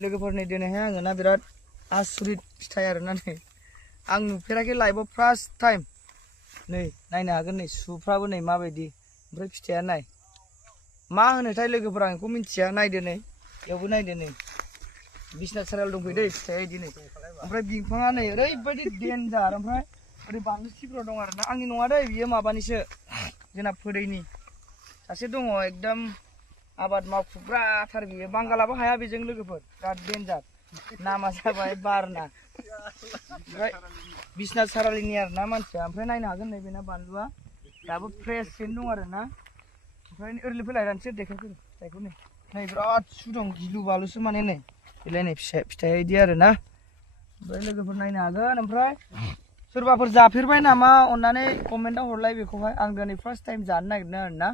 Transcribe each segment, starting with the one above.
लोगोफोरनि दिनैहाय आङो ना बिराद आसुरित फिथाइ आरोना नै आं नुफेराखै लाइफआव फार्स्ट टाइम नै नायनो हागोन नै सुफ्राबो नै माबायदि ओमफ्राय फिथाइया नाय मा होनोथाय लोगोफोर आं बेखौ मिन्थिया नायदो नै बेयावबो नायदो नै बिसनाथ सारियाल दंफैयो दै फिथाइया इदि नै ओमफ्राय बिफाङा नै ओरैबायदि डेन्जार ओमफ्राय ओरै बानलु सिब्र दं आरोना आंनि नङा दै बियो माबानिसो जोंना फोदैनि सासे दङ एकदम आबाद मावखुग्राथार बियो बांगालाबो हाया बेजों लोगोफोर बिराद डेन्जार नामा जाबाय बारना ओमफ्राय बिसनाथ सारियालिनि आरोना मानसिया ओमफ्राय नायनो हागोन नै बेना बानलुआ दाबो फ्रेशैनो दं आरोना ओमफ्राय ओरैनो फैलाय रानसो देखायफै फिथाइखौ नै बिराद सु दं गिलु बालुसो माने नै बेलाय नै फिथाइया इदि आरोना ओमफ्राय लोगोफोर नायनो हागोन ओमफ्राय सोरबाफोर जाफेरबाय नामा अन्नानै कमेन्टआव हरलाय बेखौहाय आं दिनै फार्स्ट टाइम जानो नागिरदों आरोना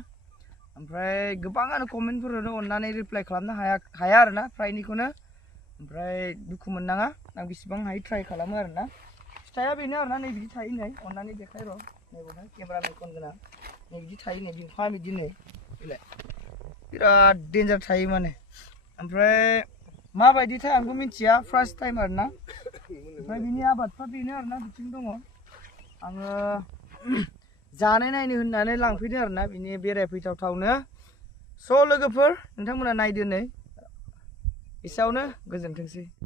ओमफ्राय गोबाङानो कमेन्टफोर हरो अन्नानै रिप्लाइ खालामनो हाया आरोना फ्रायनिखौनो ओमफ्राय दुखु मोननाङा आं बेसेबां हायो ट्राइ खालामो आरोना फिथाइया बेनो आरोना नै बिदि थायो नै अन्नानै देखाय र' नै बेवहाय केमेरामेन खनगोना नै बिदि थायो नै बिफाङा बिदि नै बेलाय बिराद डेन्जार थायो माने ओमफ्राय माबायदिथाय आंबो मिथिया फार्स्ट टाइम आरोना ओमफ्राय बिनि आबादफ्रा बेनो आरोना बिथिं दङ आङो जानाय नायनो होननानै लांफैदों आरोना बिनि बेरायफैथावथावनो स' लोगोफोर नोंथांमोना नायदो नै एसेयावनो गोजोनथोंसै।